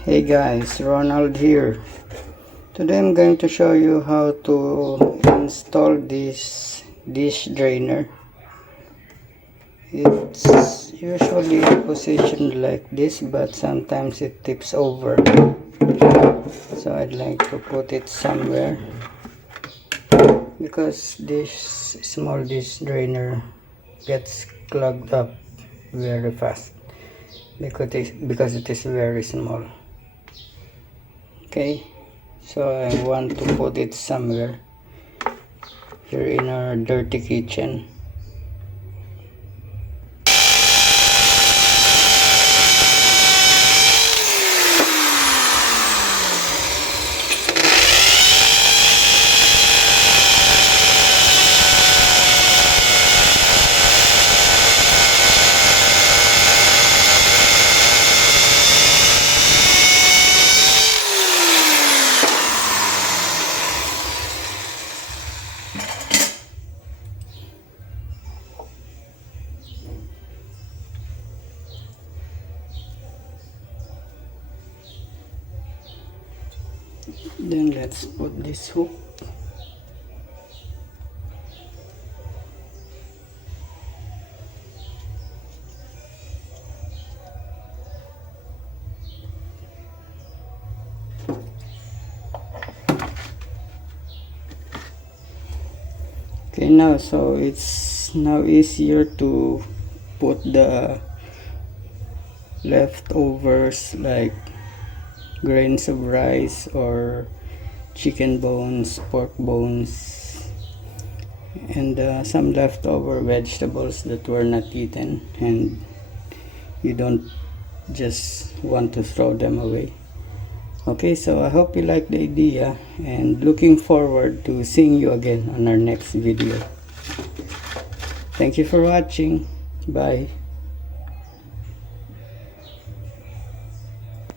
Hey guys, Ronald here. Today I'm going to show you how to install this dish drainer. It's usually positioned like this, but sometimes it tips over. So I'd like to put it somewhere because this small dish drainer gets clogged up very fast because it is very small. Okay, so I want to put it somewhere here in our dirty kitchen. Then let's put this hook. Okay, now so it's now easier to put the leftovers like grains of rice or chicken bones, pork bones, and some leftover vegetables that were not eaten and you don't just want to throw them away. Okay, so I hope you like the idea and looking forward to seeing you again on our next video. Thank you for watching. Bye.